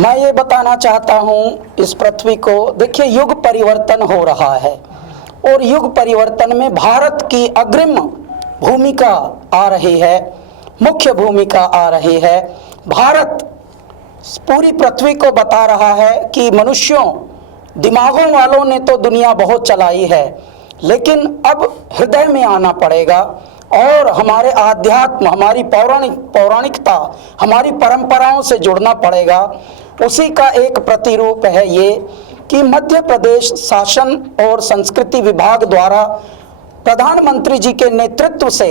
मैं ये बताना चाहता हूँ इस पृथ्वी को, देखिए युग परिवर्तन हो रहा है और युग परिवर्तन में भारत की अग्रिम भूमिका आ रही है, मुख्य भूमिका आ रही है। भारत पूरी पृथ्वी को बता रहा है कि मनुष्यों, दिमागों वालों ने तो दुनिया बहुत चलाई है, लेकिन अब हृदय में आना पड़ेगा और हमारे आध्यात्म, हमारी पौराणिकता, हमारी परंपराओं से जुड़ना पड़ेगा। उसी का एक प्रतिरूप है ये कि मध्य प्रदेश शासन और संस्कृति विभाग द्वारा प्रधानमंत्री जी के नेतृत्व से,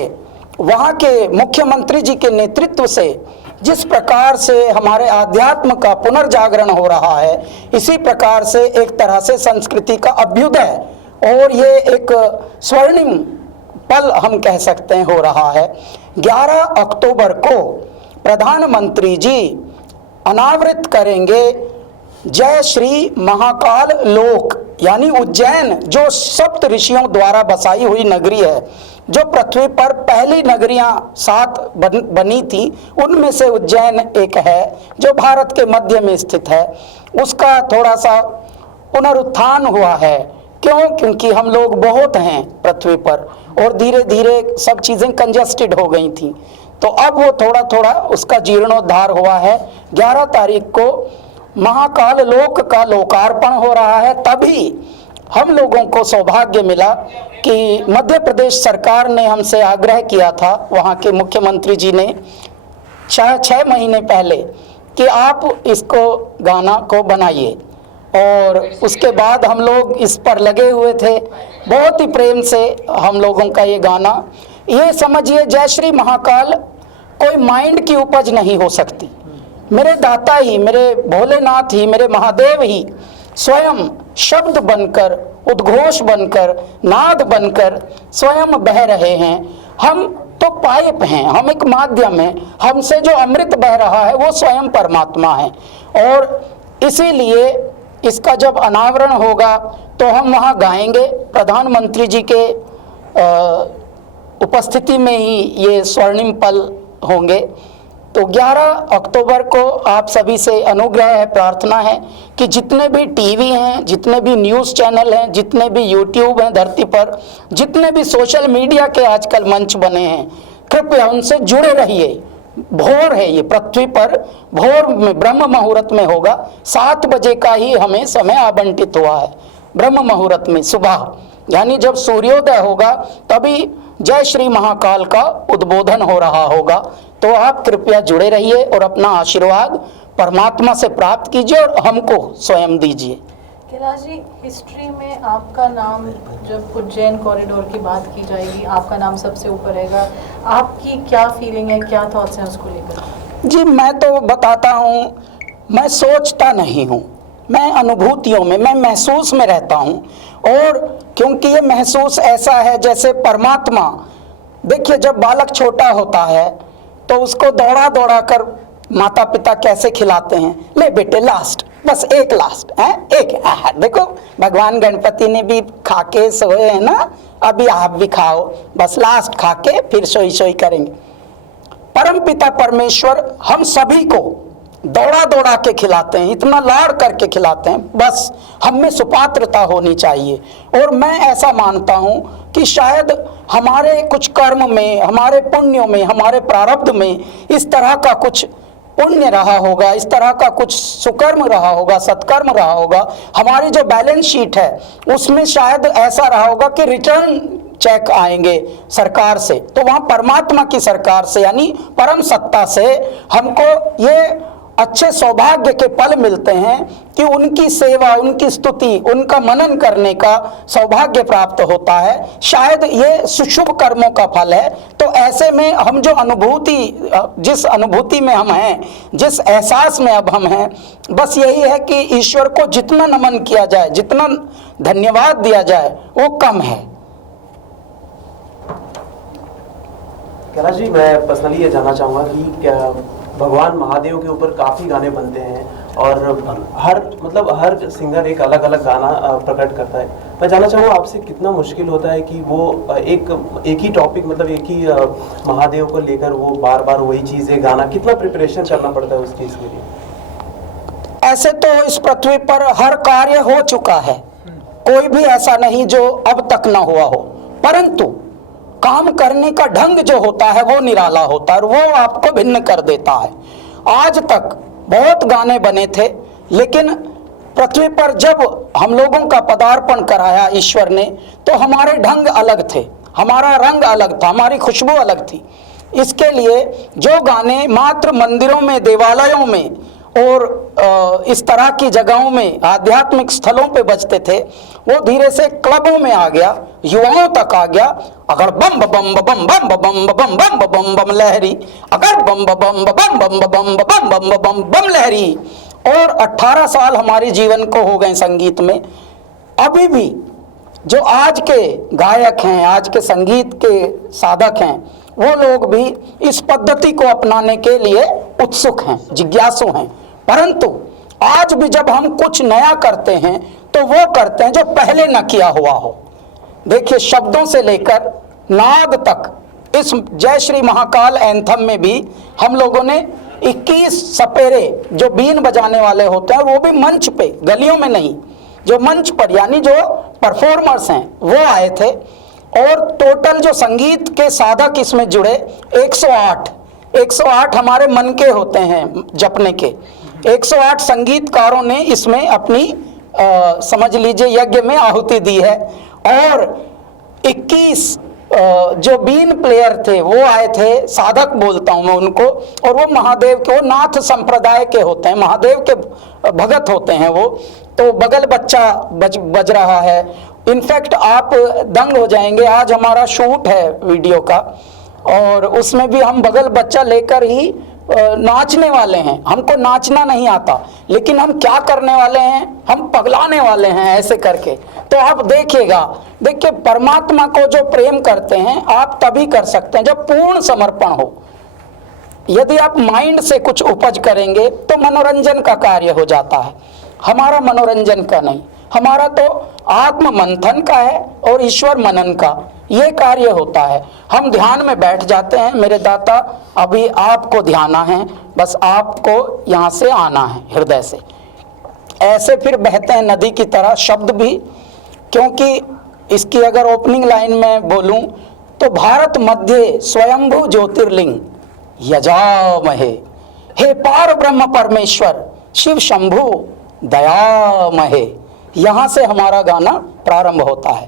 वहाँ के मुख्यमंत्री जी के नेतृत्व से जिस प्रकार से हमारे आध्यात्म का पुनर्जागरण हो रहा है, इसी प्रकार से एक तरह से संस्कृति का अभ्युदय और ये एक स्वर्णिम पल हम कह सकते हैं हो रहा है। 11 अक्टूबर को प्रधानमंत्री जी अनावृत करेंगे जय श्री महाकाल लोक, यानी उज्जैन, जो सप्त ऋषियों द्वारा बसाई हुई नगरी है, जो पृथ्वी पर पहली नगरियां 7 बनी थी, उनमें से उज्जैन एक है जो भारत के मध्य में स्थित है। उसका थोड़ा सा पुनरुत्थान हुआ है। क्यों? क्योंकि हम लोग बहुत हैं पृथ्वी पर और धीरे धीरे सब चीज़ें कंजस्टेड हो गई थी, तो अब वो थोड़ा थोड़ा उसका जीर्णोद्धार हुआ है। 11 तारीख को महाकाल लोक का लोकार्पण हो रहा है। तभी हम लोगों को सौभाग्य मिला कि मध्य प्रदेश सरकार ने हमसे आग्रह किया था, वहाँ के मुख्यमंत्री जी ने 6 महीने पहले, कि आप इसको गाना को बनाइए, और उसके बाद हम लोग इस पर लगे हुए थे। बहुत ही प्रेम से हम लोगों का ये गाना, ये समझिए जय श्री महाकाल कोई माइंड की उपज नहीं हो सकती। मेरे दाता ही, मेरे भोलेनाथ ही, मेरे महादेव ही स्वयं शब्द बनकर, उद्घोष बनकर, नाद बनकर स्वयं बह रहे हैं। हम तो पाइप हैं, हम एक माध्यम हैं, हमसे जो अमृत बह रहा है वो स्वयं परमात्मा है। और इसीलिए इसका जब अनावरण होगा तो हम वहाँ गाएंगे, प्रधानमंत्री जी के उपस्थिति में ही ये स्वर्णिम पल होंगे। तो 11 अक्टूबर को आप सभी से अनुग्रह है, प्रार्थना है कि जितने भी टीवी हैं, जितने भी न्यूज़ चैनल हैं, जितने भी यूट्यूब हैं धरती पर, जितने भी सोशल मीडिया के आजकल मंच बने हैं, कृपया उनसे जुड़े रहिए। भोर है ये पृथ्वी पर, भोर में ब्रह्म मुहूर्त में होगा। 7 बजे का ही हमें समय आवंटित हुआ है ब्रह्म मुहूर्त में, सुबह, यानी जब सूर्योदय होगा तभी जय श्री महाकाल का उद्बोधन हो रहा होगा। तो आप कृपया जुड़े रहिए और अपना आशीर्वाद परमात्मा से प्राप्त कीजिए और हमको स्वयं दीजिए। कैलाश जी, हिस्ट्री में आपका नाम, जब उज्जैन कॉरिडोर की बात की जाएगी, आपका नाम सबसे ऊपर रहेगा। आपकी क्या फीलिंग है, क्या थॉट्स हैं उसको लेकर? जी, मैं तो बताता हूँ, मैं सोचता नहीं हूँ, मैं अनुभूतियों में, मैं महसूस में रहता हूँ। और क्योंकि ये महसूस ऐसा है जैसे परमात्मा, देखिए जब बालक छोटा होता है तो उसको दौड़ा दौड़ा कर माता पिता कैसे खिलाते हैं, ले बेटे लास्ट, बस एक लास्ट है, एक देखो भगवान गणपति ने भी खा के सोए हैं ना, अभी आप भी खाओ, बस लास्ट खा के फिर सोई सोई करेंगे। परम पिता परमेश्वर हम सभी को दौड़ा दौड़ा के खिलाते हैं, इतना लाड़ करके खिलाते हैं, बस हम में सुपात्रता होनी चाहिए। और मैं ऐसा मानता हूँ कि शायद हमारे कुछ कर्म में, हमारे पुण्यों में, हमारे प्रारब्ध में इस तरह का कुछ पुण्य रहा होगा, इस तरह का कुछ सुकर्म रहा होगा, सत्कर्म रहा होगा। हमारी जो बैलेंस शीट है उसमें शायद ऐसा रहा होगा कि रिटर्न चेक आएंगे सरकार से, तो वहाँ परमात्मा की सरकार से, यानी परम सत्ता से हमको ये अच्छे सौभाग्य के पल मिलते हैं कि उनकी सेवा, उनकी स्तुति, उनका मनन करने का सौभाग्य प्राप्त होता है। शायद ये सुशुभ कर्मों का फल है। तो ऐसे में हम जो अनुभूति, जिस अनुभूति में हम हैं, जिस एहसास में अब हम हैं, बस यही है कि ईश्वर को जितना नमन किया जाए, जितना धन्यवाद दिया जाए, वो कम है। कैलाश जी, मैं पर्सनली ये जानना चाहूँगा कि क्या भगवान महादेव के ऊपर काफ़ी गाने बनते हैं और हर सिंगर एक अलग अलग गाना प्रकट करता है। मैं जानना चाहूँगा आपसे, कितना मुश्किल होता है कि वो एक ही टॉपिक, मतलब एक ही महादेव को लेकर वो बार बार वही चीज़ें गाना, कितना प्रिपरेशन करना पड़ता है उस चीज़ के लिए? ऐसे तो इस पृथ्वी पर हर कार्य हो चुका है, कोई भी ऐसा नहीं जो अब तक ना हुआ हो, परंतु काम करने का ढंग जो होता है वो निराला होता है और वो आपको भिन्न कर देता है। आज तक बहुत गाने बने थे, लेकिन पृथ्वी पर जब हम लोगों का पदार्पण कराया ईश्वर ने, तो हमारे ढंग अलग थे, हमारा रंग अलग था, हमारी खुशबू अलग थी। इसके लिए जो गाने मात्र मंदिरों में, देवालयों में और इस तरह की जगहों में, आध्यात्मिक स्थलों पे बजते थे, वो धीरे से क्लबों में आ गया, युवाओं तक आ गया। अगर बम बम बम बम बम बम बम बम बम बम लहरी, अगर बम बम बम बम बम बम बम बम बम बम लहरी। और 18 साल हमारे जीवन को हो गए संगीत में। अभी भी जो आज के गायक हैं, आज के संगीत के साधक हैं, वो लोग भी इस पद्धति को अपनाने के लिए उत्सुक हैं, जिज्ञासु हैं। परंतु आज भी जब हम कुछ नया करते हैं तो वो करते हैं जो पहले न किया हुआ हो। देखिए, शब्दों से लेकर नाद तक, इस जय श्री महाकाल एंथम में भी हम लोगों ने 21 सपेरे जो बीन बजाने वाले होते हैं, वो भी मंच पे, गलियों में नहीं, जो मंच पर यानी जो परफॉर्मर्स हैं वो आए थे। और टोटल जो संगीत के साधक इसमें जुड़े 108 हमारे मन के होते हैं जपने के। 108 संगीतकारों ने इसमें अपनी समझ लीजिए यज्ञ में आहुति दी है। और 21 जो बीन प्लेयर थे वो आए थे, साधक बोलता हूँ मैं उनको, और वो महादेव के, वो नाथ संप्रदाय के होते हैं, महादेव के भगत होते हैं वो। तो बगल बच्चा बज रहा है। इनफैक्ट आप दंग हो जाएंगे, आज हमारा शूट है वीडियो का और उसमें भी हम बगल बच्चा लेकर ही नाचने वाले हैं। हमको नाचना नहीं आता, लेकिन हम क्या करने वाले हैं, हम पगलाने वाले हैं ऐसे करके। तो आप देखिएगा, देखिए परमात्मा को जो प्रेम करते हैं आप तभी कर सकते हैं जब पूर्ण समर्पण हो। यदि आप माइंड से कुछ उपज करेंगे तो मनोरंजन का कार्य हो जाता है। हमारा मनोरंजन का नहीं, हमारा तो आत्म मंथन का है और ईश्वर मनन का ये कार्य होता है। हम ध्यान में बैठ जाते हैं, मेरे दाता अभी आपको ध्याना है, बस आपको यहाँ से आना है हृदय से। ऐसे फिर बहते हैं नदी की तरह शब्द भी, क्योंकि इसकी अगर ओपनिंग लाइन में बोलूं तो भारत मध्य स्वयंभू ज्योतिर्लिंग यजामहे, हे पार ब्रह्म परमेश्वर शिव शंभु दयामहे। यहाँ से हमारा गाना प्रारंभ होता है।